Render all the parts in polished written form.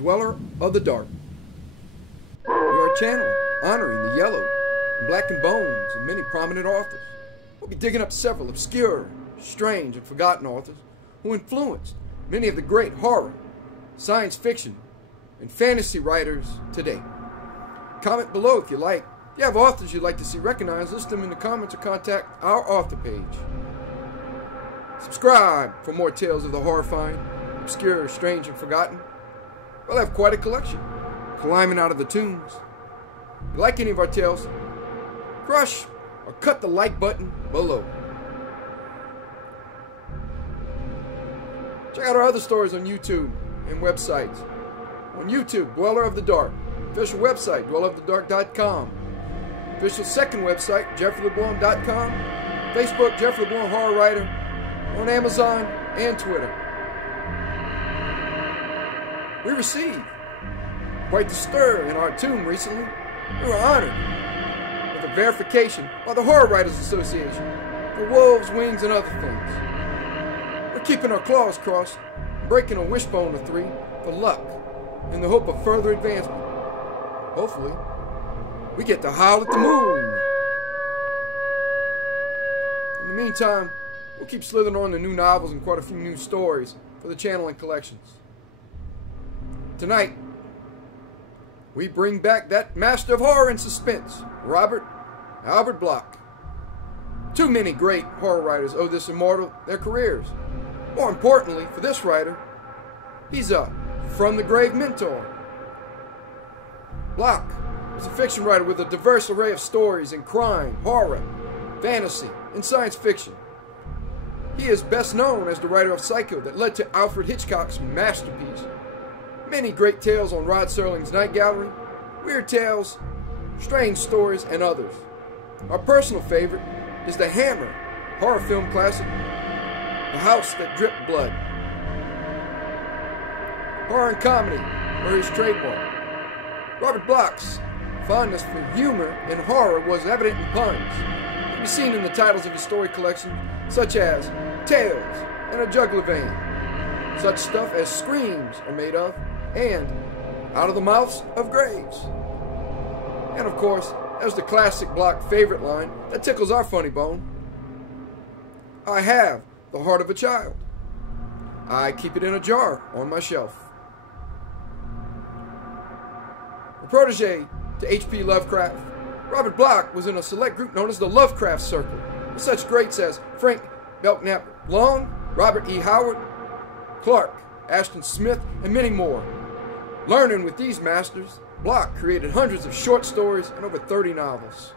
Dweller of the Dark. We are a channel honoring the yellow and blackened bones of many prominent authors. We'll be digging up several obscure, strange, and forgotten authors who influenced many of the great horror, science fiction, and fantasy writers today. Comment below if you like. If you have authors you'd like to see recognized, list them in the comments or contact our author page. Subscribe for more tales of the horrifying, obscure, strange, and forgotten. We'll have quite a collection, climbing out of the tombs. If you like any of our tales, crush or cut the like button below. Check out our other stories on YouTube and websites. On YouTube, Dweller of the Dark. Official website, dwellerofthedark.com. Official second website, jeffreyleblanc.com. Facebook, Jeff LeBlanc Horror Writer. On Amazon and Twitter. We received quite the stir in our tomb recently. We were honored with a verification by the Horror Writers Association for wolves, wings, and other things. We're keeping our claws crossed, breaking a wishbone or three for luck in the hope of further advancement. Hopefully, we get to howl at the moon. In the meantime, we'll keep slithering on the new novels and quite a few new stories for the channel and collections. Tonight, we bring back that master of horror and suspense, Robert Albert Bloch. Too many great horror writers owe this immortal their careers. More importantly, for this writer, he's a from-the-grave mentor. Bloch was a fiction writer with a diverse array of stories in crime, horror, fantasy, and science fiction. He is best known as the writer of Psycho that led to Alfred Hitchcock's masterpiece. Many great tales on Rod Serling's Night Gallery, weird tales, strange stories, and others. Our personal favorite is The Hammer, horror film classic, The House That Dripped Blood. Horror and comedy are his trademark. Robert Bloch's fondness for humor and horror was evident in puns. It can be seen in the titles of his story collection, such as Tales and a Jugular Vein. Such stuff as Screams are made of, and Out of the Mouths of Graves. And of course, there's the classic Bloch favorite line that tickles our funny bone. I have the heart of a child. I keep it in a jar on my shelf. A protege to H.P. Lovecraft, Robert Bloch was in a select group known as the Lovecraft Circle, with such greats as Frank Belknap Long, Robert E. Howard, Clark Ashton Smith, and many more. Learning with these masters, Bloch created hundreds of short stories and over 30 novels.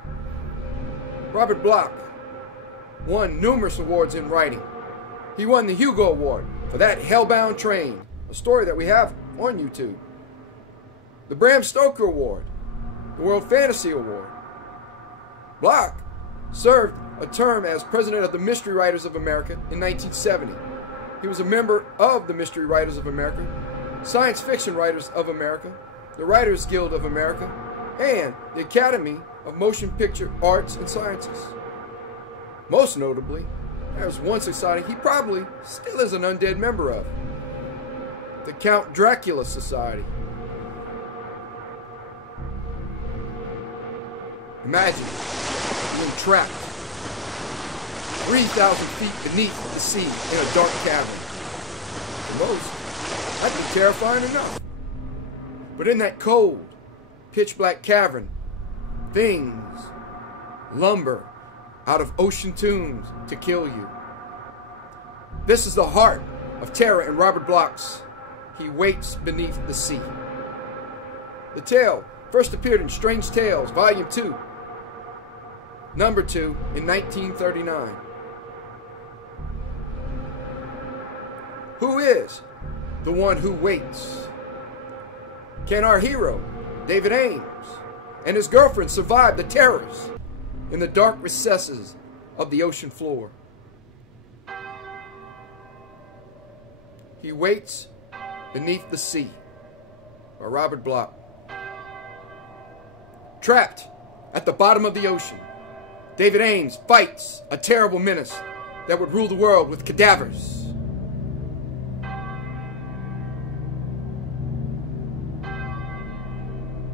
Robert Bloch won numerous awards in writing. He won the Hugo Award for that Hellbound Train, a story that we have on YouTube. The Bram Stoker Award, the World Fantasy Award. Bloch served a term as president of the Mystery Writers of America in 1970. He was a member of the Mystery Writers of America, Science Fiction Writers of America, the Writers Guild of America, and the Academy of Motion Picture Arts and Sciences. Most notably, there's one society he probably still is an undead member of, the Count Dracula Society. Imagine being trapped 3,000 feet beneath the sea in a dark cavern. For most, that'd be terrifying enough. But in that cold, pitch-black cavern, things lumber out of ocean tombs to kill you. This is the heart of terror in Robert Bloch's He Waits Beneath the Sea. The tale first appeared in Strange Tales, Volume 2, Number 2, in 1939. Who is the one who waits? Can our hero, David Ames, and his girlfriend survive the terrors in the dark recesses of the ocean floor? He Waits Beneath the Sea by Robert Bloch. Trapped at the bottom of the ocean, David Ames fights a terrible menace that would rule the world with cadavers.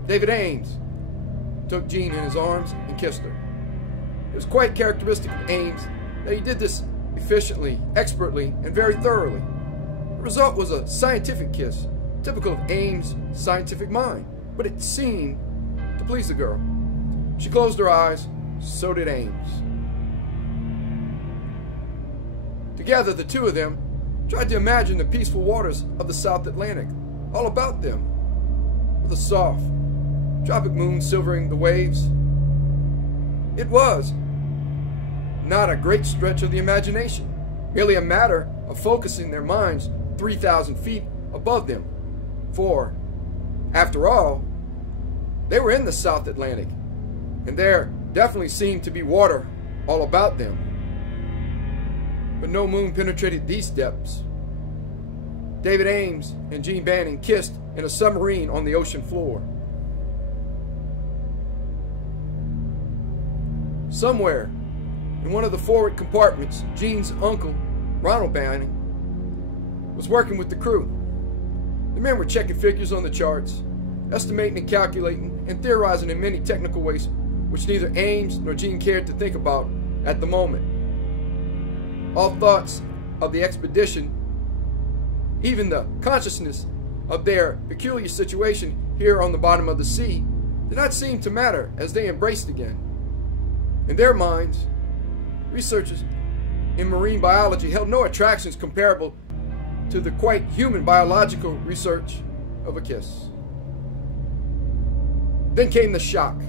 David Ames took Jean in his arms and kissed her. It was quite characteristic of Ames that he did this efficiently, expertly, and very thoroughly. The result was a scientific kiss, typical of Ames' scientific mind, but it seemed to please the girl. She closed her eyes, so did Ames. Together, the two of them tried to imagine the peaceful waters of the South Atlantic all about them, with a soft, tropic moon silvering the waves. It was not a great stretch of the imagination, merely a matter of focusing their minds 3,000 feet above them. For, after all, they were in the South Atlantic, and there definitely seemed to be water all about them. But no moon penetrated these depths. David Ames and Jean Bannon kissed in a submarine on the ocean floor. Somewhere in one of the forward compartments, Jean's uncle, Ronald Bannon, was working with the crew. The men were checking figures on the charts, estimating and calculating and theorizing in many technical ways which neither Ames nor Jean cared to think about at the moment. All thoughts of the expedition, even the consciousness of their peculiar situation here on the bottom of the sea, did not seem to matter as they embraced again. In their minds, researchers in marine biology held no attractions comparable to the quite human biological research of a kiss. Then came the shock.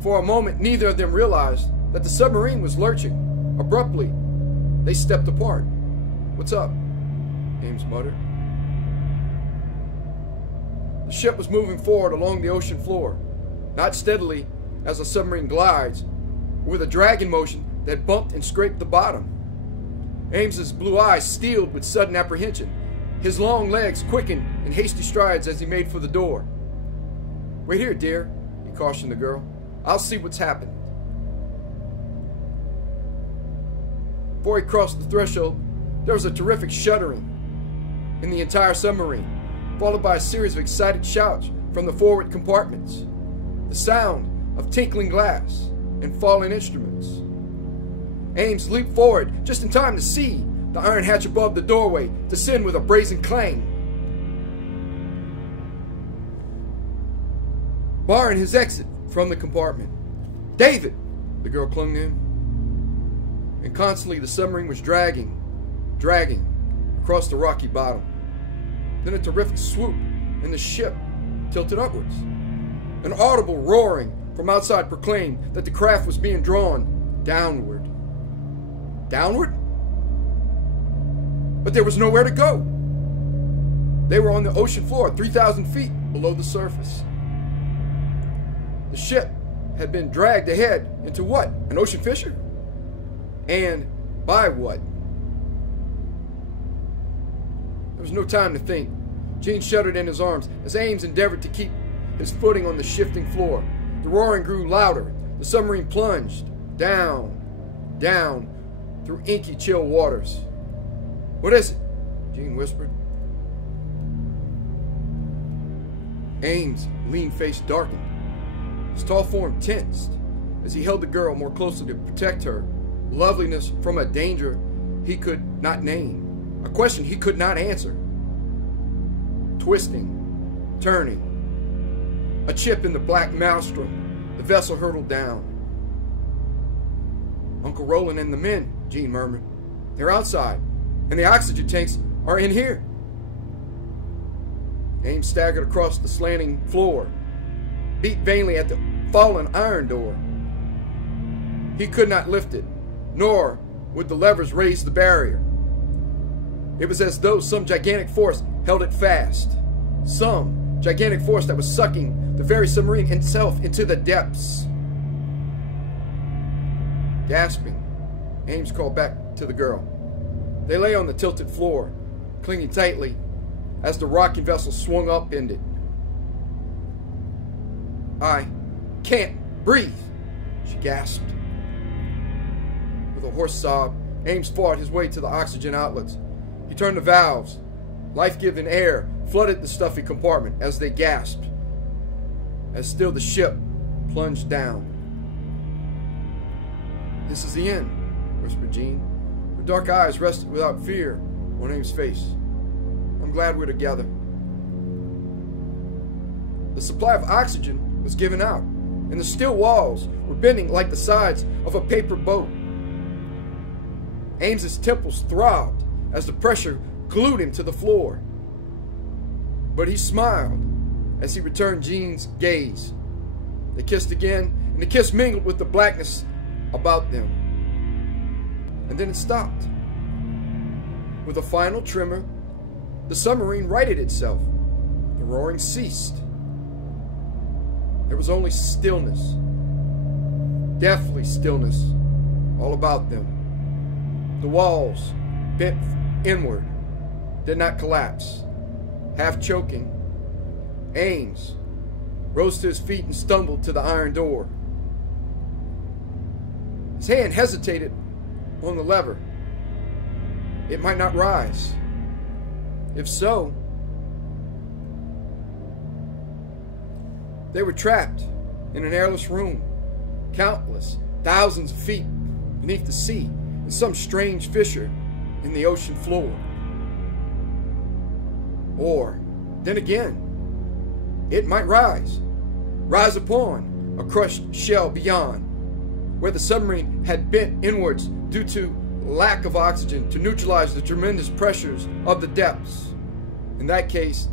For a moment, neither of them realized that the submarine was lurching. Abruptly, they stepped apart. "What's up?" Ames muttered. The ship was moving forward along the ocean floor, not steadily as a submarine glides, but with a dragging motion that bumped and scraped the bottom. Ames's blue eyes steeled with sudden apprehension. His long legs quickened in hasty strides as he made for the door. "Wait here, dear," he cautioned the girl. "I'll see what's happened." Before he crossed the threshold, there was a terrific shuddering in the entire submarine, followed by a series of excited shouts from the forward compartments, the sound of tinkling glass and falling instruments. Ames leaped forward just in time to see the iron hatch above the doorway descend with a brazen clang, barring his exit from the compartment. "David!" The girl clung to him. And constantly the submarine was dragging across the rocky bottom. Then a terrific swoop, and the ship tilted upwards. An audible roaring from outside proclaimed that the craft was being drawn downward. Downward? But there was nowhere to go. They were on the ocean floor, 3,000 feet below the surface. The ship had been dragged ahead into what? An ocean fissure? And by what? There was no time to think. Jean shuddered in his arms as Ames endeavored to keep his footing on the shifting floor. The roaring grew louder. The submarine plunged down, down through inky, chill waters. "What is it?" Jean whispered. Ames' lean face darkened. His tall form tensed as he held the girl more closely to protect her loveliness from a danger he could not name, a question he could not answer. Twisting, turning, a chip in the black maelstrom, the vessel hurtled down. "Uncle Roland and the men," Jean murmured. "They're outside, and the oxygen tanks are in here." Ames staggered across the slanting floor, beat vainly at the fallen iron door. He could not lift it, nor would the levers raise the barrier. It was as though some gigantic force held it fast. Some gigantic force that was sucking the very submarine itself into the depths. Gasping, Ames called back to the girl. They lay on the tilted floor, clinging tightly as the rocking vessel swung upended. "I can't breathe," she gasped. With a hoarse sob, Ames fought his way to the oxygen outlets. He turned the valves. Life-giving air flooded the stuffy compartment as they gasped. as still the ship plunged down. "This is the end," whispered Jean. Her dark eyes rested without fear on Ames' face. "I'm glad we're together." The supply of oxygen was given out, and the steel walls were bending like the sides of a paper boat. Ames's temples throbbed as the pressure glued him to the floor. But he smiled as he returned Jean's gaze. They kissed again, and the kiss mingled with the blackness about them. And then it stopped. With a final tremor, the submarine righted itself. The roaring ceased. There was only stillness, deathly stillness, all about them. The walls, bent inward, did not collapse. Half choking, Ames rose to his feet and stumbled to the iron door. His hand hesitated on the lever. It might not rise. If so, they were trapped in an airless room, countless, thousands of feet beneath the sea, in some strange fissure in the ocean floor. Or, then again, it might rise upon a crushed shell beyond, where the submarine had bent inwards due to lack of oxygen to neutralize the tremendous pressures of the depths. In that case,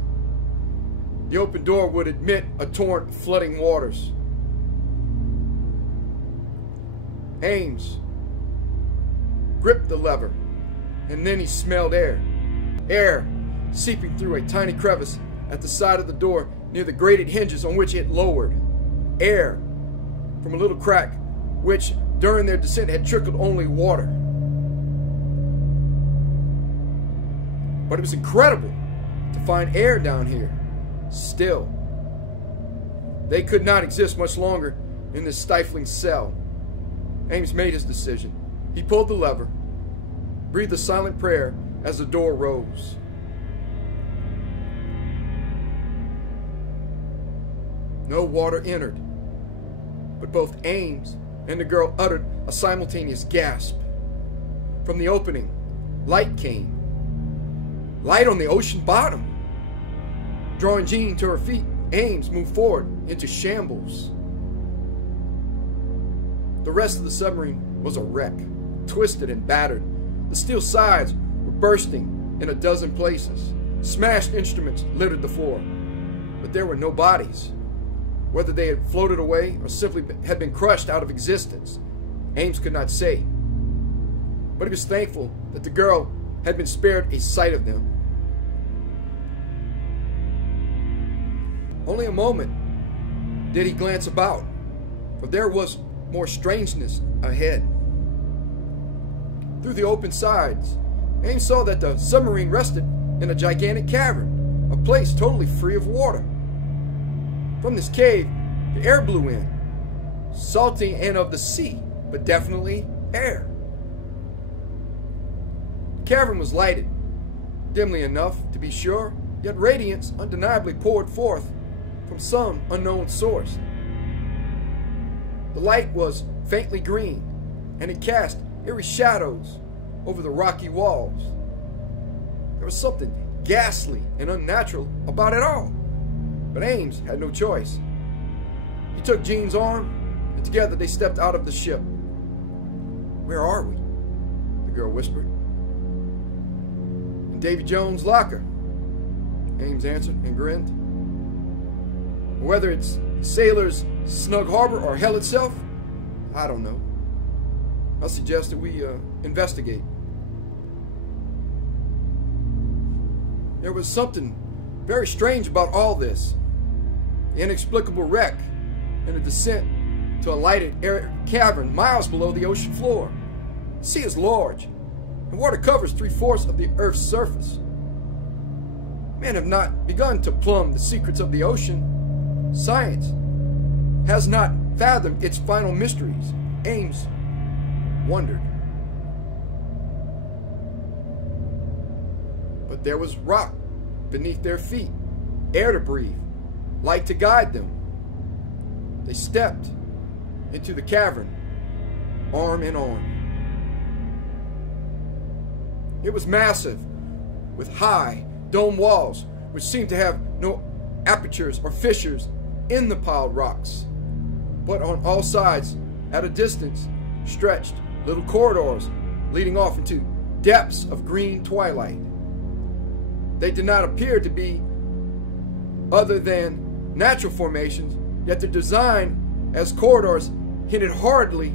the open door would admit a torrent of flooding waters. Ames gripped the lever, and then he smelled air. Air seeping through a tiny crevice at the side of the door near the grated hinges on which it lowered. Air from a little crack which, during their descent, had trickled only water. But it was incredible to find air down here. Still, they could not exist much longer in this stifling cell. Ames made his decision. He pulled the lever, breathed a silent prayer as the door rose. No water entered, but both Ames and the girl uttered a simultaneous gasp. From the opening, light came. Light on the ocean bottom. Drawing Jean to her feet, Ames moved forward into shambles. The rest of the submarine was a wreck, twisted and battered. The steel sides were bursting in a dozen places. Smashed instruments littered the floor. But there were no bodies. Whether they had floated away or simply had been crushed out of existence, Ames could not say. But he was thankful that the girl had been spared a sight of them. Only a moment did he glance about, for there was more strangeness ahead. Through the open sides, Ames saw that the submarine rested in a gigantic cavern, a place totally free of water. From this cave, the air blew in, salty and of the sea, but definitely air. The cavern was lighted, dimly enough to be sure, yet radiance undeniably poured forth from some unknown source. The light was faintly green, and it cast eerie shadows over the rocky walls. There was something ghastly and unnatural about it all, but Ames had no choice. He took Jean's arm, and together they stepped out of the ship. "Where are we?" the girl whispered. "In Davy Jones' locker," Ames answered and grinned. "Whether it's sailors' snug harbor or hell itself, I don't know. I suggest that we investigate." There was something very strange about all this. The inexplicable wreck and the descent to a lighted air cavern miles below the ocean floor. The sea is large, and water covers 3/4 of the Earth's surface. Men have not begun to plumb the secrets of the ocean. Science has not fathomed its final mysteries. Ames wondered. But there was rock beneath their feet, air to breathe, light to guide them. They stepped into the cavern, arm in arm. It was massive, with high, dome walls, which seemed to have no apertures or fissures in the piled rocks. But on all sides, at a distance, stretched little corridors leading off into depths of green twilight. They did not appear to be other than natural formations, yet their design as corridors hinted hardly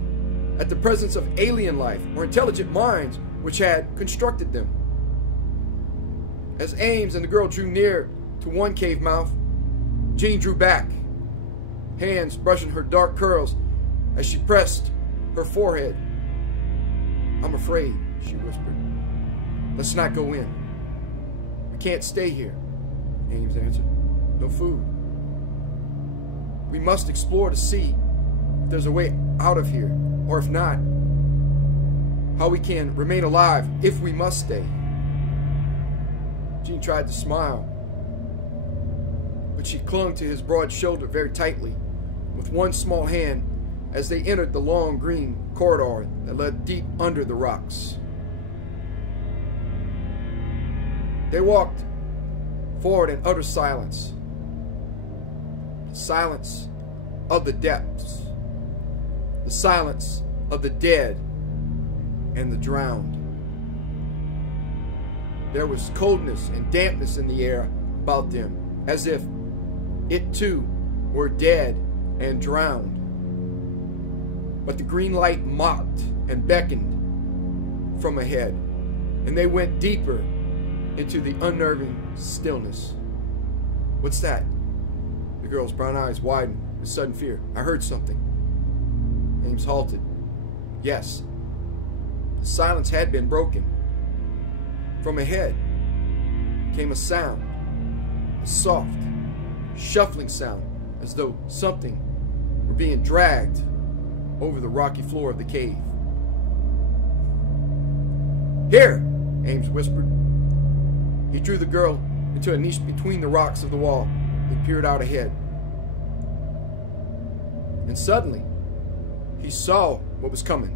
at the presence of alien life or intelligent minds which had constructed them. As Ames and the girl drew near to one cave mouth, Jean drew back, hands brushing her dark curls as she pressed her forehead. "I'm afraid," she whispered. "Let's not go in." "We can't stay here," Ames answered. "No food. We must explore to see if there's a way out of here, or if not, how we can remain alive if we must stay." Jean tried to smile, but she clung to his broad shoulder very tightly, with one small hand, as they entered the long green corridor that led deep under the rocks. They walked forward in utter silence. The silence of the depths. The silence of the dead and the drowned. There was coldness and dampness in the air about them, as if it too were dead and drowned. But the green light mocked and beckoned from ahead, and they went deeper into the unnerving stillness. "What's that?" The girl's brown eyes widened with sudden fear. "I heard something." Ames halted. Yes, the silence had been broken. From ahead came a sound, a soft, shuffling sound, as though something were being dragged over the rocky floor of the cave. "Here!" Ames whispered. He drew the girl into a niche between the rocks of the wall and peered out ahead. And suddenly, he saw what was coming.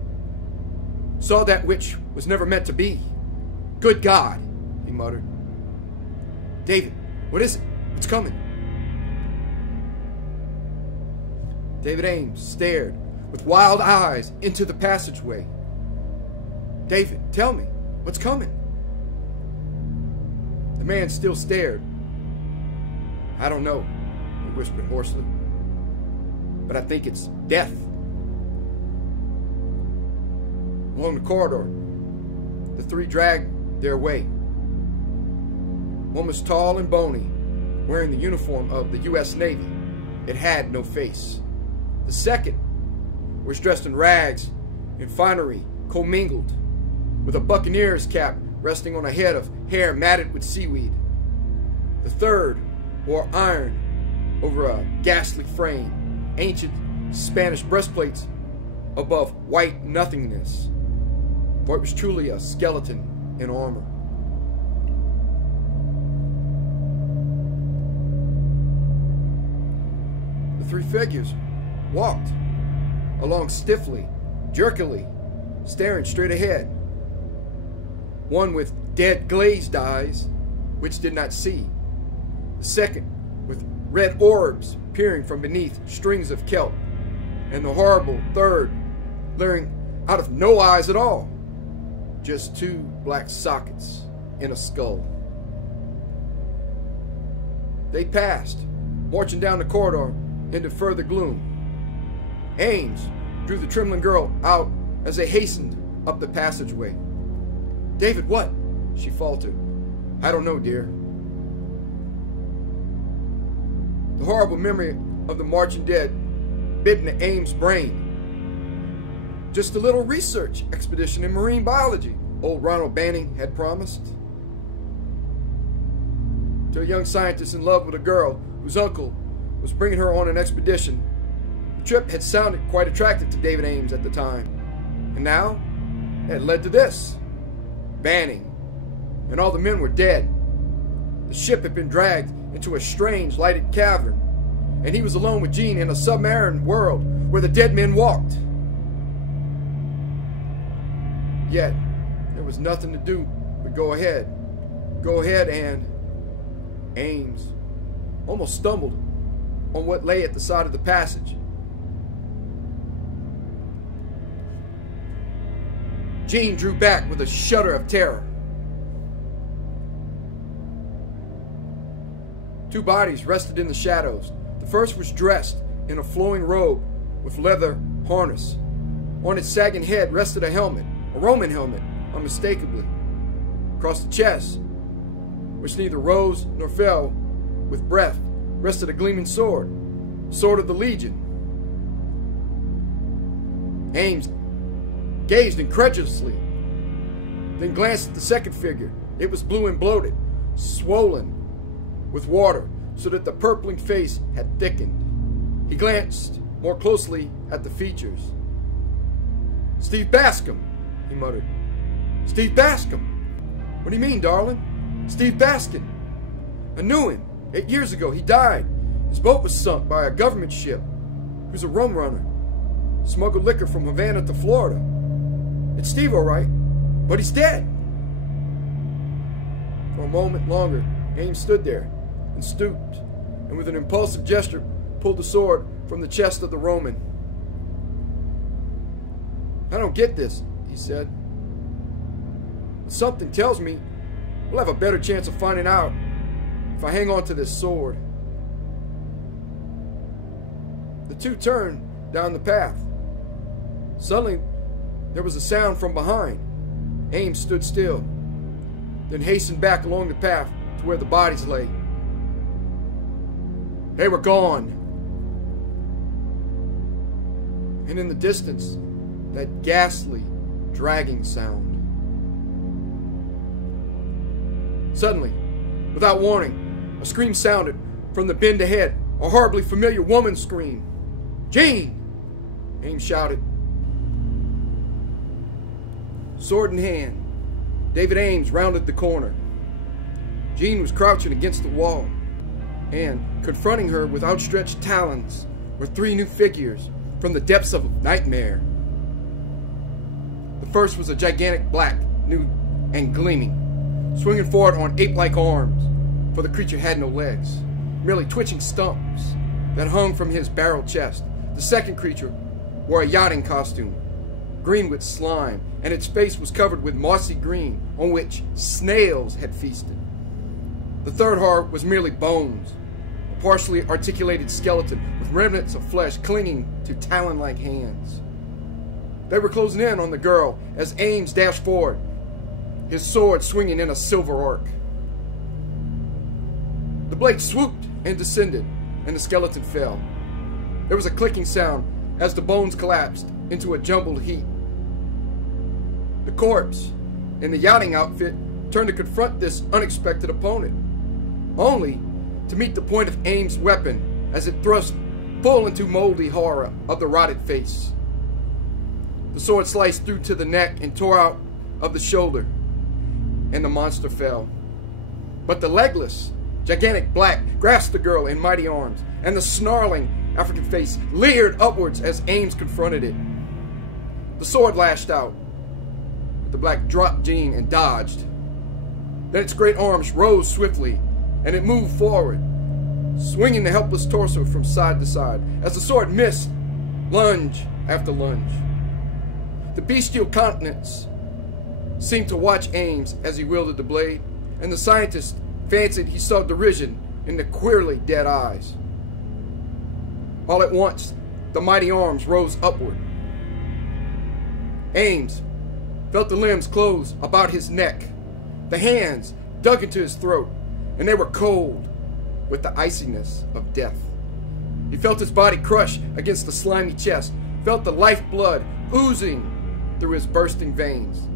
Saw that which was never meant to be. "Good God!" he muttered. "David, what is it? What's coming?" David Ames stared with wild eyes into the passageway. "David, tell me, what's coming?" The man still stared. "I don't know," he whispered hoarsely, "but I think it's death." Along the corridor, the three dragged their way. One was tall and bony, wearing the uniform of the U.S. Navy. It had no face. The second was dressed in rags and finery commingled, with a buccaneer's cap resting on a head of hair matted with seaweed. The third wore iron over a ghastly frame, ancient Spanish breastplates above white nothingness, for it was truly a skeleton in armor. The three figures walked along stiffly, jerkily, staring straight ahead. One with dead glazed eyes, which did not see. The second with red orbs peering from beneath strings of kelp. And the horrible third leering out of no eyes at all. Just two black sockets in a skull. They passed, marching down the corridor into further gloom. Ames drew the trembling girl out as they hastened up the passageway. "David, what?" she faltered. "I don't know, dear." The horrible memory of the marching dead bit into Ames' brain. Just a little research expedition in marine biology, old Ronald Banning had promised. To a young scientist in love with a girl whose uncle was bringing her on an expedition, the trip had sounded quite attractive to David Ames at the time. And now, it had led to this. Banning. And all the men were dead. The ship had been dragged into a strange lighted cavern, and he was alone with Jean in a submarine world where the dead men walked. Yet, there was nothing to do but go ahead. Go ahead, and Ames almost stumbled on what lay at the side of the passage. Jean drew back with a shudder of terror. Two bodies rested in the shadows. The first was dressed in a flowing robe with leather harness. On its sagging head rested a helmet, a Roman helmet, unmistakably. Across the chest, which neither rose nor fell with breath, rested a gleaming sword, sword of the Legion. Ames gazed incredulously, then glanced at the second figure. It was blue and bloated, swollen with water, so that the purpling face had thickened. He glanced more closely at the features. "Steve Bascom," he muttered. "Steve Bascom. What do you mean, darling? Steve Bascom. I knew him. 8 years ago, he died. His boat was sunk by a government ship. He was a rum runner. Smuggled liquor from Havana to Florida. It's Steve, all right, but he's dead." For a moment longer, Ames stood there and stooped, and with an impulsive gesture pulled the sword from the chest of the Roman. "I don't get this," he said. "But something tells me we'll have a better chance of finding out if I hang on to this sword." The two turned down the path. Suddenly, there was a sound from behind. Ames stood still, then hastened back along the path to where the bodies lay. They were gone. And in the distance, that ghastly, dragging sound. Suddenly, without warning, a scream sounded from the bend ahead, a horribly familiar woman's scream. "Jean!" Ames shouted. Sword in hand, David Ames rounded the corner. Jean was crouching against the wall, and confronting her with outstretched talons were three new figures from the depths of a nightmare. The first was a gigantic black, nude, and gleaming, swinging forward on ape-like arms, for the creature had no legs, merely twitching stumps that hung from his barrel chest. The second creature wore a yachting costume, green with slime, and its face was covered with mossy green on which snails had feasted. The third horror was merely bones, a partially articulated skeleton with remnants of flesh clinging to talon-like hands. They were closing in on the girl as Ames dashed forward, his sword swinging in a silver arc. The blade swooped and descended, and the skeleton fell. There was a clicking sound as the bones collapsed into a jumbled heap. The corpse, in the yachting outfit, turned to confront this unexpected opponent, only to meet the point of Ames' weapon as it thrust full into moldy horror of the rotted face. The sword sliced through to the neck and tore out of the shoulder, and the monster fell. But the legless, gigantic black grasped the girl in mighty arms, and the snarling African face leered upwards as Ames confronted it. The sword lashed out, but the black dropped Jean and dodged. Then its great arms rose swiftly, and it moved forward, swinging the helpless torso from side to side as the sword missed lunge after lunge. The bestial countenance seemed to watch Ames as he wielded the blade, and the scientist fancied he saw derision in the queerly dead eyes. All at once, the mighty arms rose upward. Ames felt the limbs close about his neck. The hands dug into his throat, and they were cold with the iciness of death. He felt his body crush against the slimy chest, felt the lifeblood oozing through his bursting veins.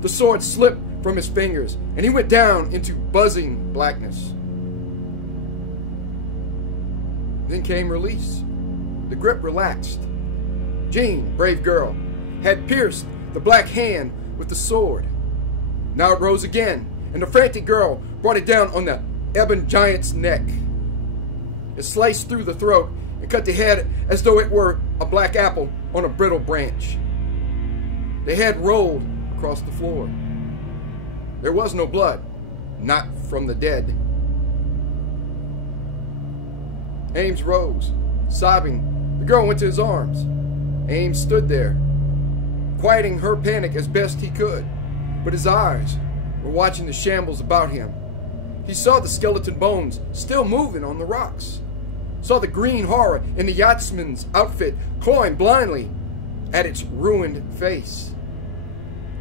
The sword slipped from his fingers, and he went down into buzzing blackness. Then came release. The grip relaxed. Jean, brave girl, had pierced the black hand with the sword. Now it rose again, and the frantic girl brought it down on the ebon giant's neck. It sliced through the throat and cut the head as though it were a black apple on a brittle branch. The head rolled across the floor. There was no blood, not from the dead. Ames rose, sobbing. The girl went to his arms. Ames stood there, quieting her panic as best he could, but his eyes were watching the shambles about him. He saw the skeleton bones still moving on the rocks, saw the green horror in the yachtsman's outfit clawing blindly at its ruined face.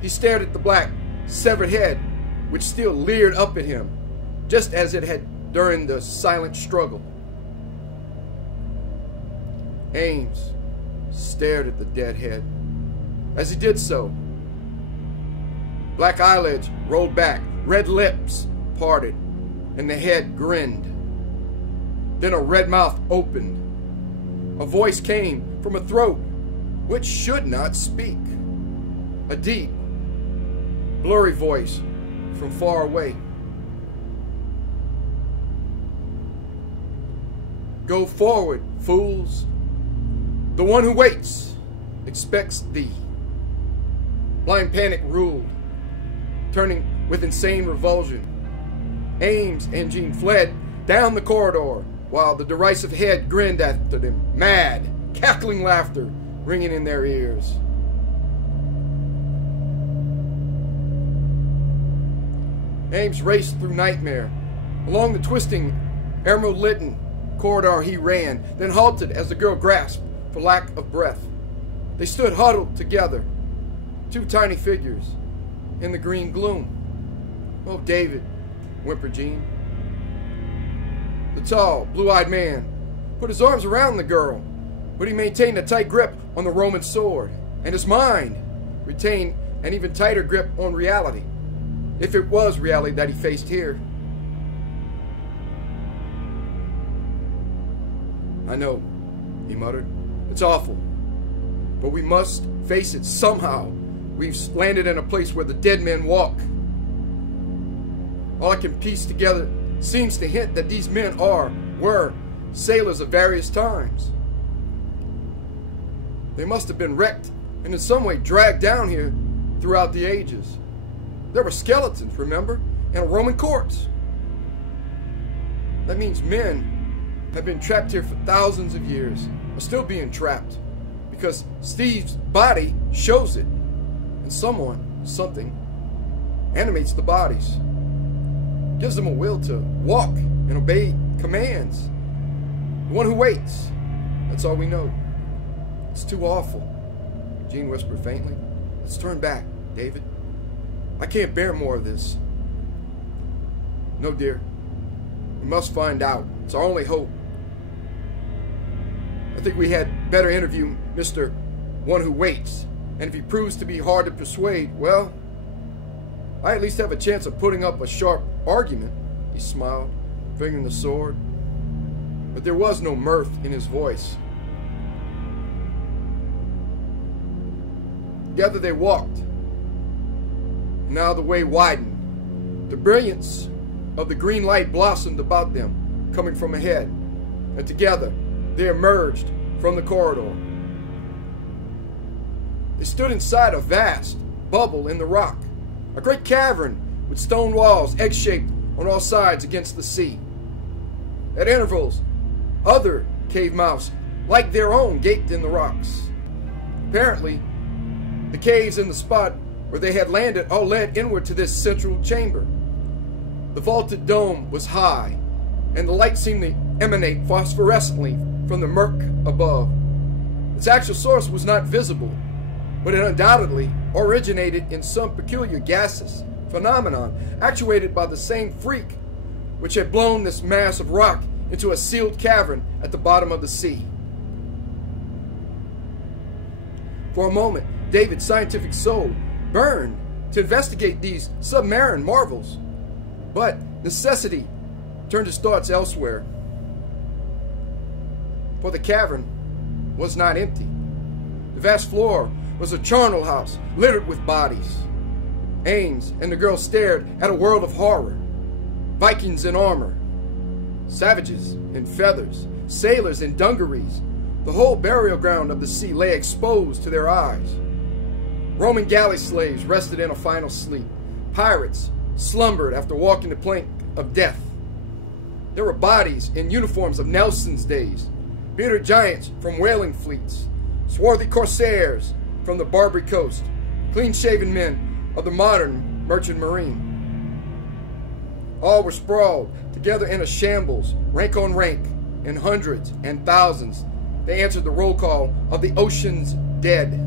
He stared at the black, severed head, which still leered up at him, just as it had during the silent struggle. Ames stared at the dead head. As he did so, black eyelids rolled back, red lips parted, and the head grinned. Then a red mouth opened. A voice came from a throat which should not speak. A deep, blurry voice from far away. Go forward, fools. The one who waits expects thee. Blind panic ruled, turning with insane revulsion. Ames and Jean fled down the corridor while the derisive head grinned after them, mad, cackling laughter ringing in their ears. Ames raced through nightmare. Along the twisting, emerald-litten corridor he ran, then halted as the girl gasped for lack of breath. They stood huddled together, two tiny figures in the green gloom. Oh, David, whimpered Jean. The tall, blue-eyed man put his arms around the girl, but he maintained a tight grip on the Roman sword, and his mind retained an even tighter grip on reality, if it was reality that he faced here. I know, he muttered. It's awful, but we must face it somehow. We've landed in a place where the dead men walk. All I can piece together seems to hint that these men were sailors of various times. They must have been wrecked and in some way dragged down here throughout the ages. There were skeletons, remember, and a Roman corpse. That means men have been trapped here for thousands of years, are still being trapped, because Steve's body shows it, and something, animates the bodies, gives them a will to walk and obey commands. The one who waits, that's all we know. It's too awful, Jean whispered faintly. Let's turn back, David. I can't bear more of this. No, dear. We must find out. It's our only hope. I think we had better interview Mr. One Who Waits, and if he proves to be hard to persuade, well, I at least have a chance of putting up a sharp argument. He smiled, fingering the sword, but there was no mirth in his voice. Together they walked. Now the way widened. The brilliance of the green light blossomed about them, coming from ahead, and together they emerged from the corridor. They stood inside a vast bubble in the rock, a great cavern with stone walls egg-shaped on all sides against the sea. At intervals, other cave mouths, like their own, gaped in the rocks. Apparently, the caves in the spot where they had landed all led inward to this central chamber. The vaulted dome was high, and the light seemed to emanate phosphorescently from the murk above. Its actual source was not visible, but it undoubtedly originated in some peculiar gaseous phenomenon actuated by the same freak which had blown this mass of rock into a sealed cavern at the bottom of the sea. For a moment, David's scientific soul burned to investigate these submarine marvels, but necessity turned his thoughts elsewhere. For the cavern was not empty. The vast floor was a charnel house littered with bodies. Ames and the girl stared at a world of horror. Vikings in armor, Savages in feathers, sailors in dungarees. The whole burial ground of the sea lay exposed to their eyes. Roman galley slaves rested in a final sleep. Pirates slumbered after walking the plank of death. There were bodies in uniforms of Nelson's days, bearded giants from whaling fleets, swarthy corsairs from the Barbary coast, clean-shaven men of the modern merchant marine. All were sprawled together in a shambles, rank on rank, in hundreds and thousands. They answered the roll call of the ocean's dead.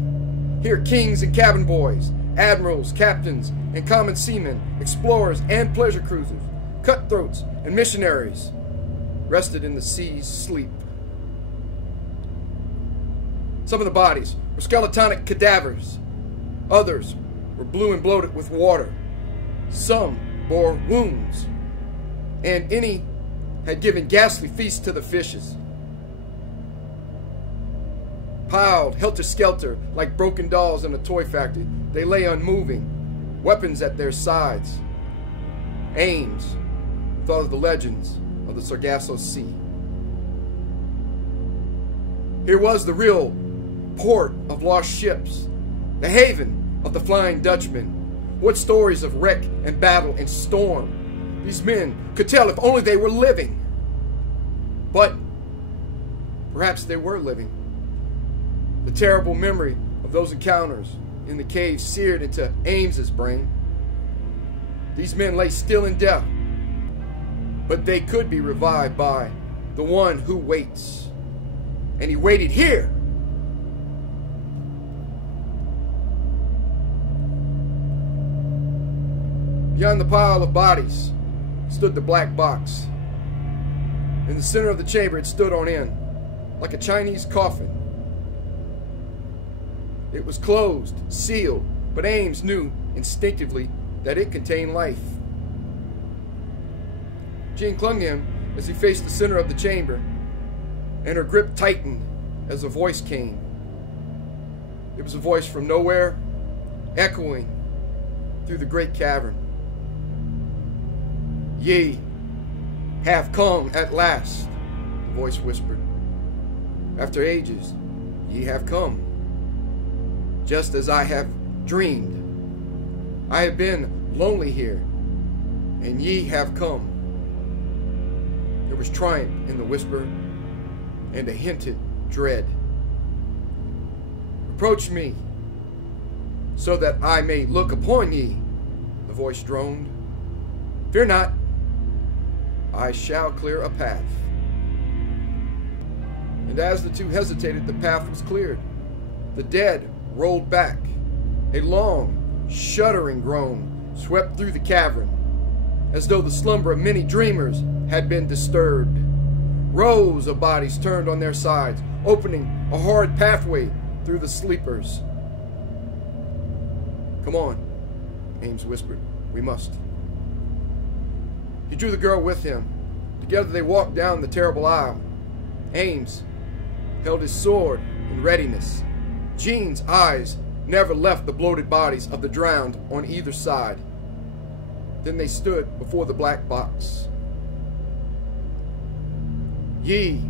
Here kings and cabin boys, admirals, captains, and common seamen, explorers and pleasure cruisers, cutthroats and missionaries rested in the sea's sleep. Some of the bodies were skeletonic cadavers. Others were blue and bloated with water. Some bore wounds, and any had given ghastly feasts to the fishes. Piled helter-skelter like broken dolls in a toy factory, they lay unmoving, weapons at their sides. Ames thought of the legends of the Sargasso Sea. Here was the real port of lost ships, the haven of the Flying Dutchman. What stories of wreck and battle and storm these men could tell if only they were living. But perhaps they were living. The terrible memory of those encounters in the cave seared into Ames's brain. These men lay still in death, but they could be revived by the one who waits. And he waited here. Beyond the pile of bodies stood the black box. In the center of the chamber it stood on end, like a Chinese coffin. It was closed, sealed, but Ames knew instinctively that it contained life. Jean clung to him as he faced the center of the chamber, and her grip tightened as a voice came. It was a voice from nowhere, echoing through the great cavern. Ye have come at last, the voice whispered. After ages, ye have come, just as I have dreamed. I have been lonely here, and ye have come. There was triumph in the whisper, and a hinted dread. Approach me, so that I may look upon ye, the voice droned. Fear not, I shall clear a path. And as the two hesitated, the path was cleared. The dead rolled back. A long, shuddering groan swept through the cavern, as though the slumber of many dreamers had been disturbed. Rows of bodies turned on their sides, opening a hard pathway through the sleepers. Come on, Ames whispered. We must. He drew the girl with him. Together they walked down the terrible aisle. Ames held his sword in readiness. Jean's eyes never left the bloated bodies of the drowned on either side. Then they stood before the black box. Ye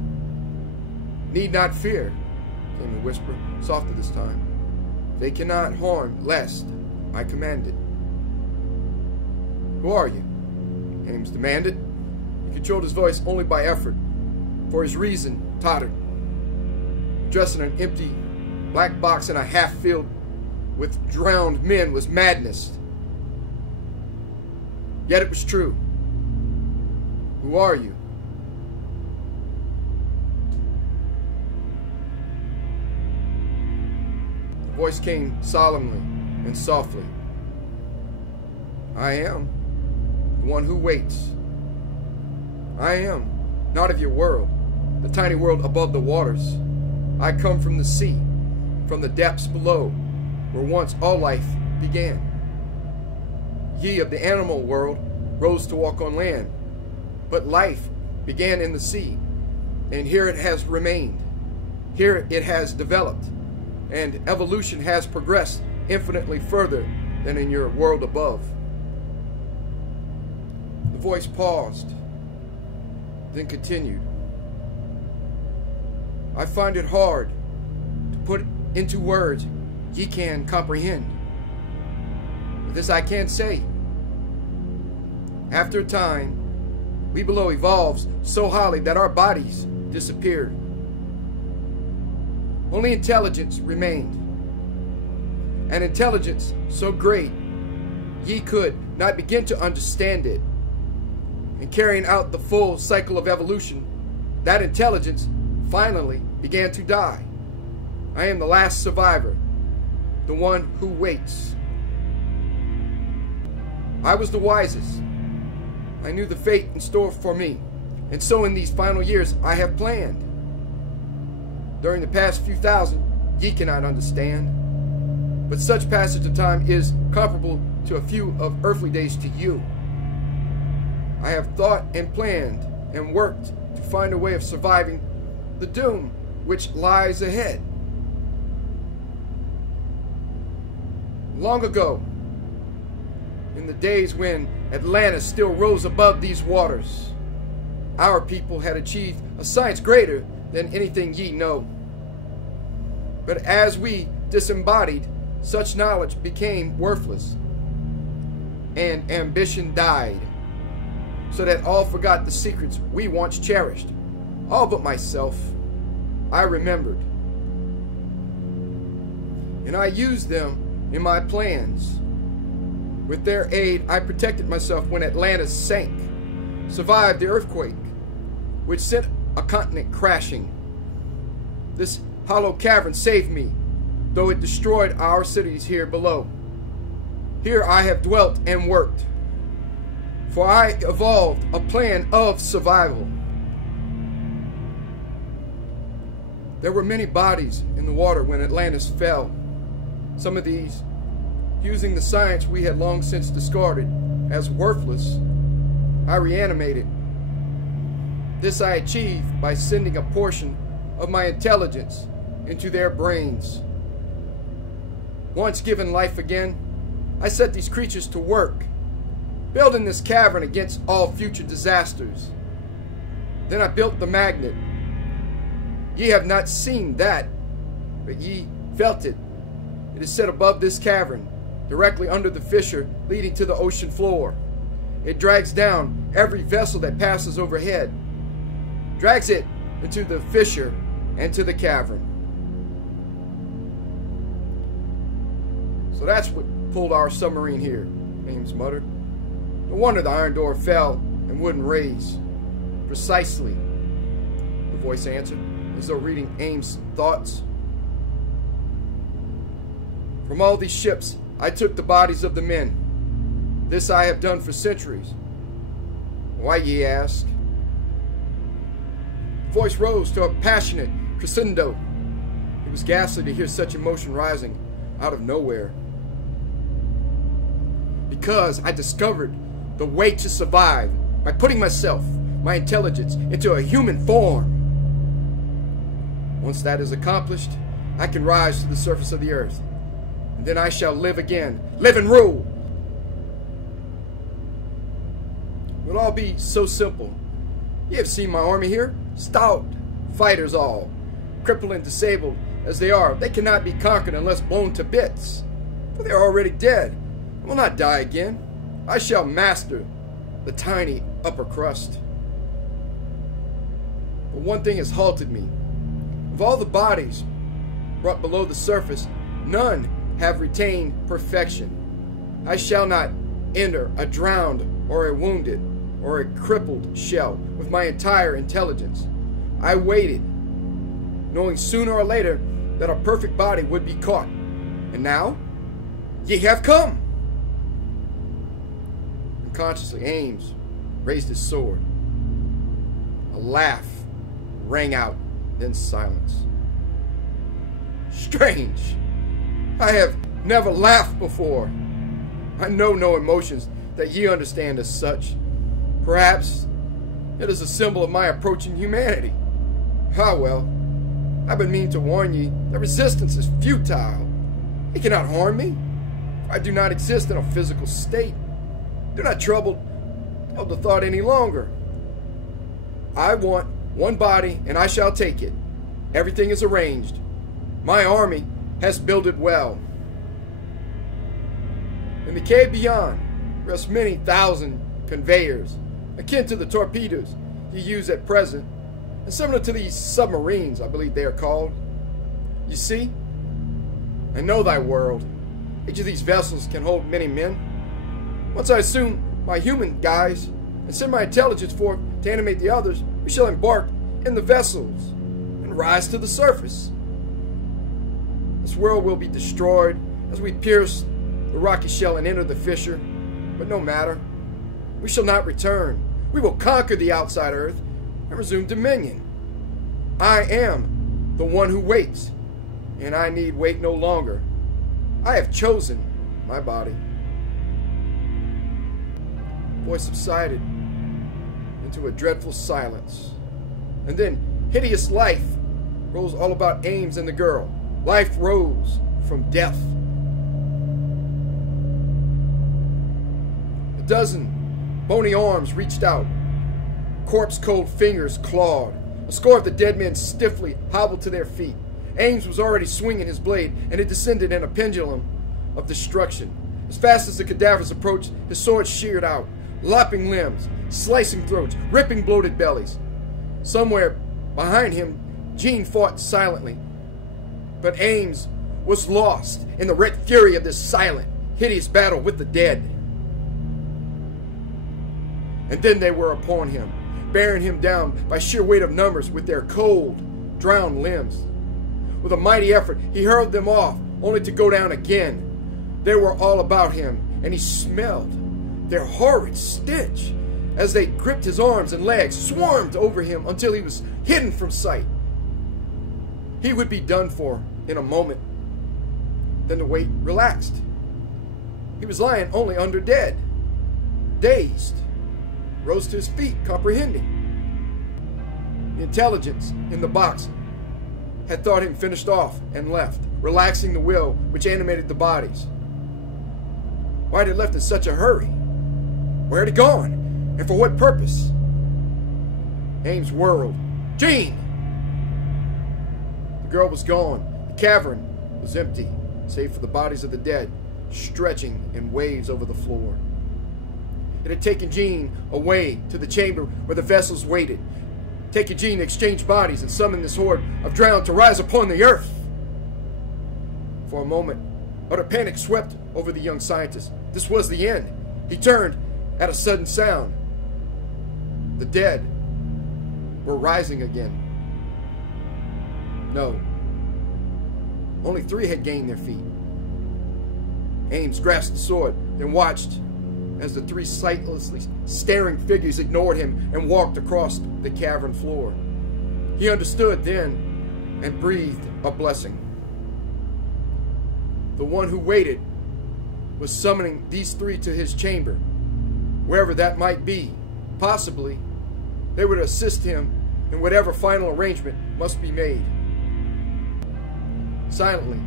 need not fear, came a whisper, softer this time. They cannot harm lest I command it. Who are you? Ames demanded. He controlled his voice only by effort, for his reason tottered. Dressing an empty black box in a half filled with drowned men was madness. Yet it was true. Who are you? The voice came solemnly and softly. I am the one who waits. I am not of your world, the tiny world above the waters. I come from the sea, from the depths below, where once all life began. Ye of the animal world rose to walk on land, but life began in the sea, and here it has remained. Here it has developed, and evolution has progressed infinitely further than in your world above. The voice paused. then continued. I find it hard to put into words ye can comprehend. But this I can say. After a time, we below evolved so highly that our bodies disappeared. Only intelligence remained. An intelligence so great, ye could not begin to understand it. And carrying out the full cycle of evolution, that intelligence finally began to die. I am the last survivor, the one who waits. I was the wisest. I knew the fate in store for me, and so in these final years I have planned. During the past few thousand, ye cannot understand, but such passage of time is comparable to a few of earthly days to you. I have thought and planned and worked to find a way of surviving the doom which lies ahead. Long ago, in the days when Atlantis still rose above these waters, our people had achieved a science greater than anything ye know. But as we disembodied, such knowledge became worthless, and ambition died, so that all forgot the secrets we once cherished. All but myself. I remembered. And I used them in my plans. With their aid, I protected myself when Atlantis sank, survived the earthquake, which sent a continent crashing. This hollow cavern saved me, though it destroyed our cities here below. Here I have dwelt and worked, for I evolved a plan of survival. There were many bodies in the water when Atlantis fell. Some of these, using the science we had long since discarded as worthless, I reanimated. This I achieved by sending a portion of my intelligence into their brains. Once given life again, I set these creatures to work, building this cavern against all future disasters. Then I built the magnet. Ye have not seen that, but ye felt it. It is set above this cavern, directly under the fissure leading to the ocean floor. It drags down every vessel that passes overhead, drags it into the fissure and to the cavern. So that's what pulled our submarine here, Ames muttered. No wonder the iron door fell and wouldn't raise. Precisely, the voice answered, as though reading Ames' thoughts. From all these ships, I took the bodies of the men. This I have done for centuries. Why, ye ask? The voice rose to a passionate crescendo. It was ghastly to hear such emotion rising out of nowhere. Because I discovered the way to survive by putting myself, my intelligence, into a human form. Once that is accomplished, I can rise to the surface of the earth. And then I shall live again, live and rule. It would all be so simple. You have seen my army here, stout fighters all, crippled and disabled as they are. They cannot be conquered unless blown to bits, for they are already dead and will not die again. I shall master the tiny upper crust. But one thing has halted me. Of all the bodies brought below the surface, none have retained perfection. I shall not enter a drowned or a wounded or a crippled shell with my entire intelligence. I waited, knowing sooner or later that a perfect body would be caught. And now, ye have come. Unconsciously, Ames raised his sword. A laugh rang out, then silence. Strange. I have never laughed before. I know no emotions that ye understand as such. Perhaps it is a symbol of my approaching humanity. Ah well, I've been meaning to warn ye that resistance is futile. It cannot harm me. I do not exist in a physical state. Do not trouble the thought any longer. I want one body, and I shall take it. Everything is arranged. My army has builded well. In the cave beyond rest many thousand conveyors, akin to the torpedoes you use at present, and similar to these submarines, I believe they are called. You see, I know thy world. Each of these vessels can hold many men. Once I assume my human guise and send my intelligence forth to animate the others, we shall embark in the vessels and rise to the surface. This world will be destroyed as we pierce the rocky shell and enter the fissure, but no matter. We shall not return. We will conquer the outside earth and resume dominion. I am the one who waits, and I need wait no longer. I have chosen my body. The voice subsided into a dreadful silence, and then hideous life rose all about Ames and the girl. Life rose from death. A dozen bony arms reached out. Corpse-cold fingers clawed. A score of the dead men stiffly hobbled to their feet. Ames was already swinging his blade, and it descended in a pendulum of destruction. As fast as the cadavers approached, his sword sheared out, lopping limbs, slicing throats, ripping bloated bellies. Somewhere behind him, Jean fought silently. But Ames was lost in the red fury of this silent, hideous battle with the dead. And then they were upon him, bearing him down by sheer weight of numbers with their cold, drowned limbs. With a mighty effort, he hurled them off, only to go down again. They were all about him, and he smelled their horrid stench as they gripped his arms and legs, swarmed over him until he was hidden from sight. He would be done for in a moment. Then the weight relaxed. He was lying only under dead, dazed, rose to his feet, comprehending. The intelligence in the box had thought him finished off and left, relaxing the will which animated the bodies. Why had it left in such a hurry? Where had it gone? And for what purpose? Ames whirled. Jean! The girl was gone. The cavern was empty, save for the bodies of the dead, stretching in waves over the floor. It had taken Jean away to the chamber where the vessels waited, taken Jean to exchange bodies and summon this horde of drowned to rise upon the earth. For a moment, utter panic swept over the young scientist. This was the end. He turned at a sudden sound. The dead were rising again. No. Only 3 had gained their feet. Ames grasped the sword, then watched as the 3 sightlessly staring figures ignored him and walked across the cavern floor. He understood then and breathed a blessing. The one who waited was summoning these 3 to his chamber, wherever that might be. Possibly, they would assist him in whatever final arrangement must be made. Silently,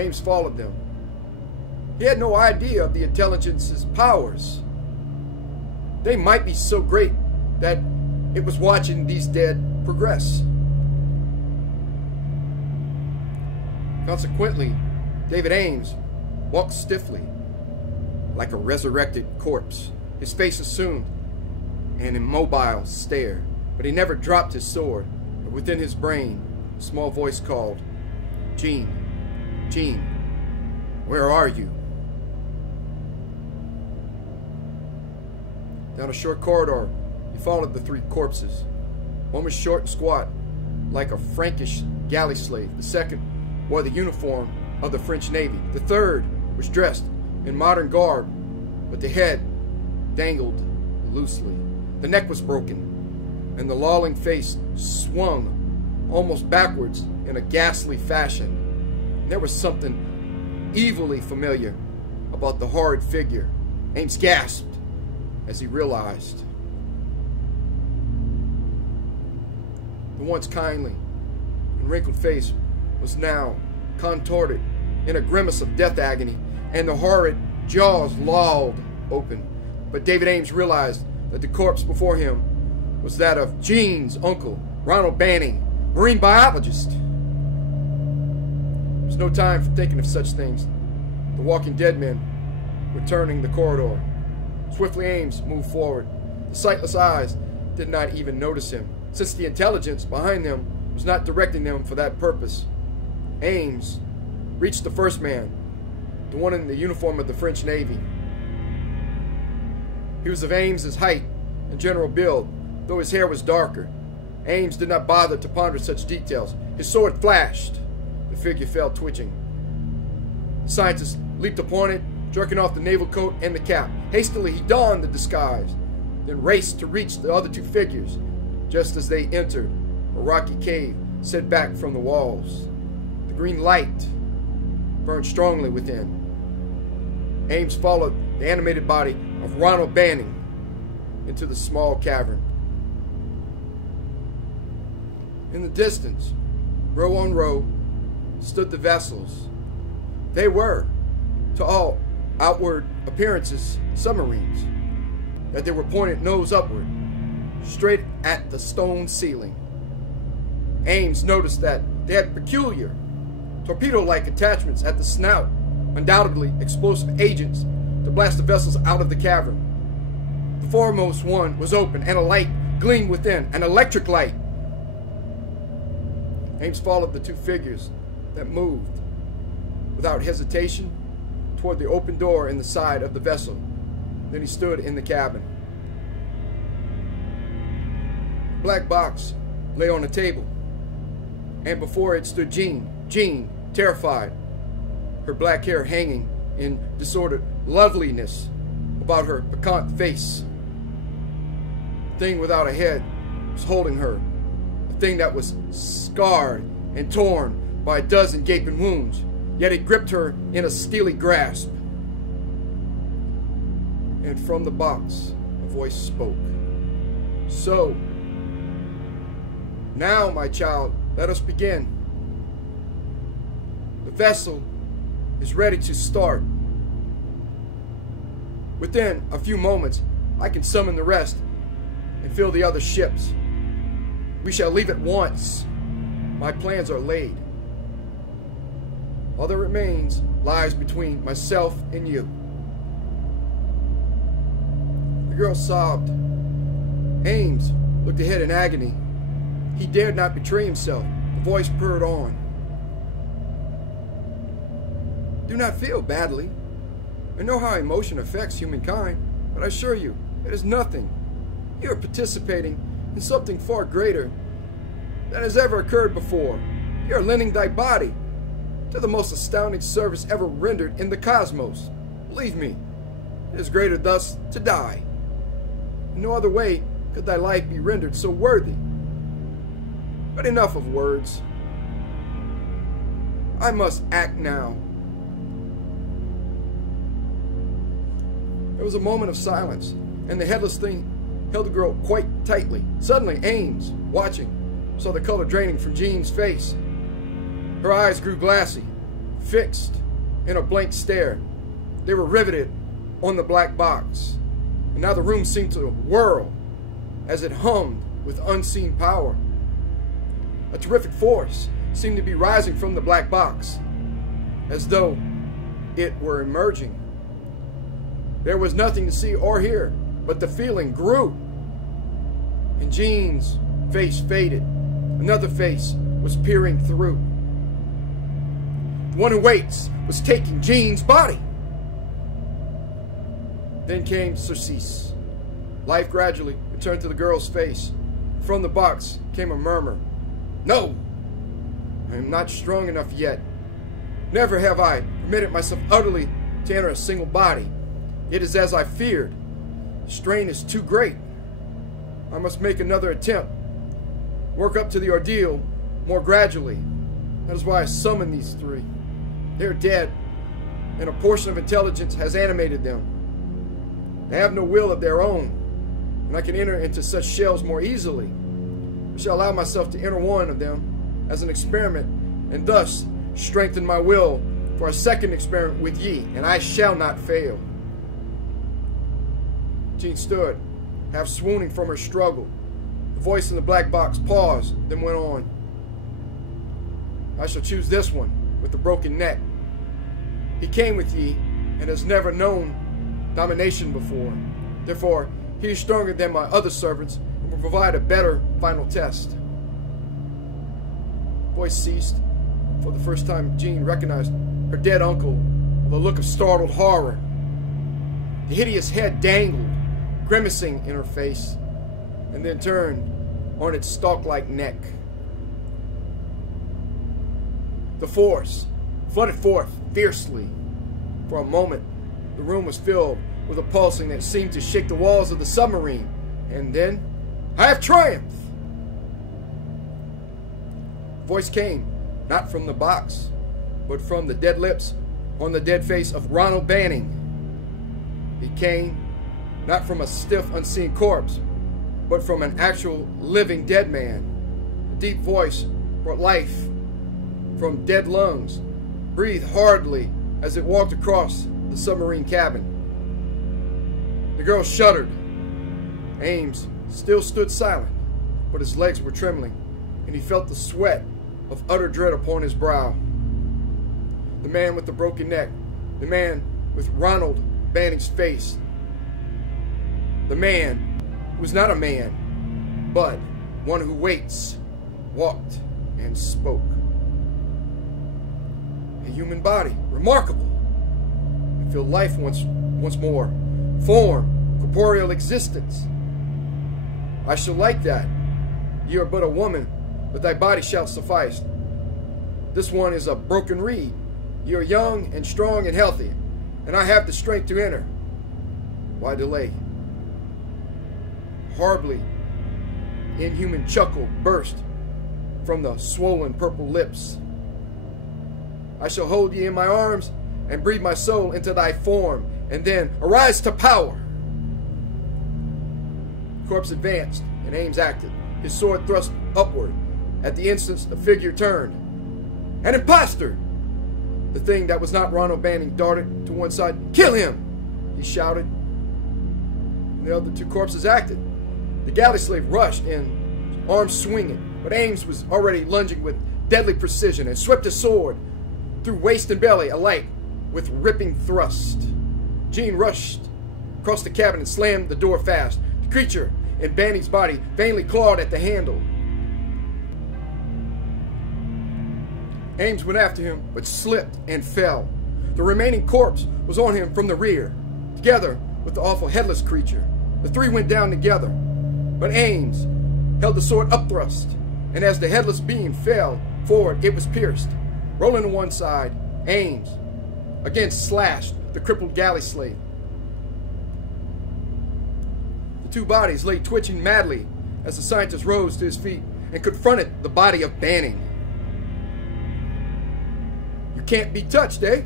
Ames followed them. He had no idea of the intelligence's powers. They might be so great that it was watching these dead progress. Consequently, David Ames walked stiffly, like a resurrected corpse. His face assumed an immobile stare, but he never dropped his sword. But within his brain, a small voice called, Jean, Jean, where are you? Down a short corridor, he followed the 3 corpses. One was short and squat, like a Frankish galley slave. The second wore the uniform of the French Navy. The third was dressed in modern garb, but the head dangled loosely. The neck was broken, and the lolling face swung almost backwards in a ghastly fashion. And there was something evilly familiar about the horrid figure. Ames gasped as he realized. The once kindly and wrinkled face was now contorted in a grimace of death agony, and the horrid jaws lolled open. But David Ames realized that the corpse before him was that of Jean's uncle, Ronald Banning, marine biologist. There was no time for thinking of such things. The walking dead men were turning the corridor. Swiftly Ames moved forward. The sightless eyes did not even notice him, since the intelligence behind them was not directing them for that purpose. Ames reached the first man, the one in the uniform of the French Navy. He was of Ames's height and general build, though his hair was darker. Ames did not bother to ponder such details. His sword flashed. The figure fell twitching. The scientist leaped upon it, jerking off the naval coat and the cap. Hastily he donned the disguise, then raced to reach the other two figures. Just as they entered, a rocky cave set back from the walls. The green light burned strongly within. Ames followed the animated body of Ronald Banning into the small cavern. In the distance, row on row, stood the vessels. They were, to all outward appearances, submarines, that they were pointed nose upward, straight at the stone ceiling. Ames noticed that they had peculiar, torpedo-like attachments at the snout, undoubtedly explosive agents to blast the vessels out of the cavern. The foremost one was open, and a light gleamed within, an electric light. Ames followed the two figures that moved, without hesitation, toward the open door in the side of the vessel. Then he stood in the cabin. The black box lay on a table, and before it stood Jean. Jean, terrified, her black hair hanging in disordered loveliness about her piquant face. The thing without a head was holding her, a thing that was scarred and torn by a dozen gaping wounds, yet it gripped her in a steely grasp. And from the box, a voice spoke. So, now, my child, let us begin. The vessel is ready to start. Within a few moments, I can summon the rest and fill the other ships. We shall leave at once. My plans are laid. All that remains lies between myself and you. The girl sobbed. Ames looked ahead in agony. He dared not betray himself. The voice purred on. Do not feel badly. I know how emotion affects humankind, but I assure you, it is nothing. You are participating in something far greater than has ever occurred before. You are lending thy body to the most astounding service ever rendered in the cosmos. Believe me, it is greater thus to die. In no other way could thy life be rendered so worthy. But enough of words. I must act now. There was a moment of silence, and the headless thing held the girl quite tightly. Suddenly, Ames, watching, saw the color draining from Jean's face. Her eyes grew glassy, fixed in a blank stare. They were riveted on the black box, and now the room seemed to whirl as it hummed with unseen power. A terrific force seemed to be rising from the black box, as though it were emerging. There was nothing to see or hear, but the feeling grew. And Jean's face faded. Another face was peering through. The one who waits was taking Jean's body. Then came surcease. Life gradually returned to the girl's face. From the box came a murmur. No, I am not strong enough yet. Never have I permitted myself utterly to enter a single body. It is as I feared. The strain is too great. I must make another attempt. Work up to the ordeal more gradually. That is why I summoned these three. They are dead, and a portion of intelligence has animated them. They have no will of their own, and I can enter into such shells more easily. I shall allow myself to enter one of them as an experiment, and thus strengthen my will for a second experiment with ye, and I shall not fail. Jean stood, half swooning from her struggle. The voice in the black box paused, then went on. I shall choose this one with the broken neck. He came with ye and has never known domination before. Therefore, he is stronger than my other servants and will provide a better final test. The voice ceased. For the first time, Jean recognized her dead uncle with a look of startled horror. The hideous head dangled, grimacing in her face, and then turned on its stalk-like neck. The force flooded forth fiercely. For a moment, the room was filled with a pulsing that seemed to shake the walls of the submarine. And then, I have triumphed! The voice came, not from the box, but from the dead lips on the dead face of Ronald Banning. It came, not from a stiff, unseen corpse, but from an actual, living dead man. The deep voice brought life from dead lungs, breathed hardly as it walked across the submarine cabin. The girl shuddered. Ames still stood silent, but his legs were trembling, and he felt the sweat of utter dread upon his brow. The man with the broken neck, the man with Ronald Banning's face, the man who was not a man, but one who waits, walked and spoke. A human body, remarkable. I feel life once more, form, corporeal existence. I shall like that. You are but a woman, but thy body shall suffice. This one is a broken reed. You are young and strong and healthy, and I have the strength to enter. Why delay? Horribly, inhuman chuckle burst from the swollen purple lips. I shall hold ye in my arms and breathe my soul into thy form, and then arise to power. The corpse advanced, and Ames acted, his sword thrust upward. At the instant, the figure turned. An imposter! The thing that was not Ronald Banning darted to one side. Kill him! He shouted. And the other two corpses acted. The galley slave rushed in, arms swinging, but Ames was already lunging with deadly precision and swept his sword through waist and belly alike with ripping thrust. Jean rushed across the cabin and slammed the door fast. The creature in Banning's body vainly clawed at the handle. Ames went after him, but slipped and fell. The remaining corpse was on him from the rear, together with the awful headless creature. The three went down together, but Ames held the sword upthrust, and as the headless being fell forward, it was pierced. Rolling to one side, Ames again slashed the crippled galley slave. The two bodies lay twitching madly as the scientist rose to his feet and confronted the body of Banning. You can't be touched, eh?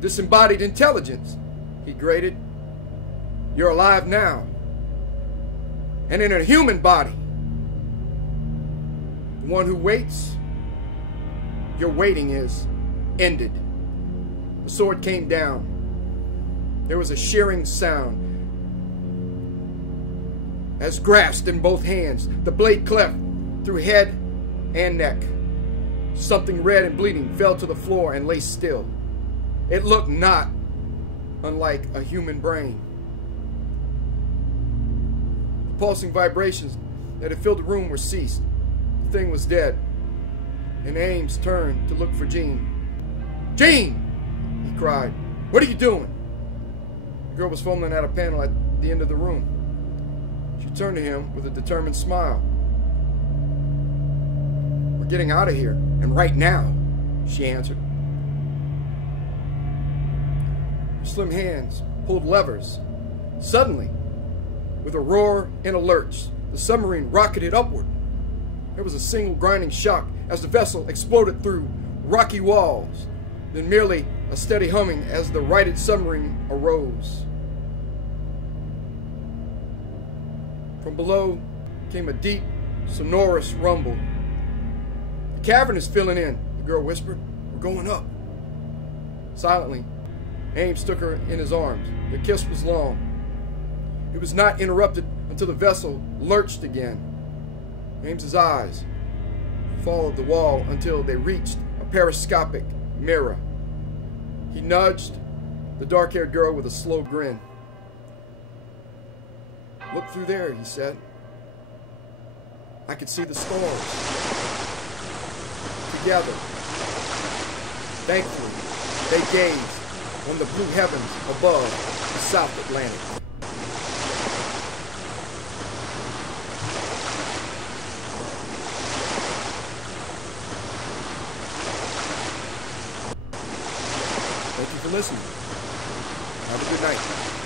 Disembodied intelligence, he grated. You're alive now, and in a human body. The one who waits, your waiting is ended. The sword came down. There was a shearing sound. As grasped in both hands, the blade cleft through head and neck. Something red and bleeding fell to the floor and lay still. It looked not unlike a human brain. The pulsing vibrations that had filled the room were ceased. The thing was dead. And Ames turned to look for Jean. Jean! He cried. What are you doing? The girl was fumbling at a panel at the end of the room. She turned to him with a determined smile. We're getting out of here, and right now, she answered. Her slim hands pulled levers. Suddenly, with a roar and a lurch, the submarine rocketed upward. There was a single grinding shock as the vessel exploded through rocky walls, then merely a steady humming as the righted submarine arose. From below came a deep, sonorous rumble. The cavern is filling in, the girl whispered. We're going up. Silently, Ames took her in his arms. Their kiss was long. It was not interrupted until the vessel lurched again. James's eyes followed the wall until they reached a periscopic mirror. He nudged the dark-haired girl with a slow grin. "Look through there," he said. "I could see the stars. Together." Thankfully, they gazed on the blue heavens above the South Atlantic. Thank you for listening. Have a good night.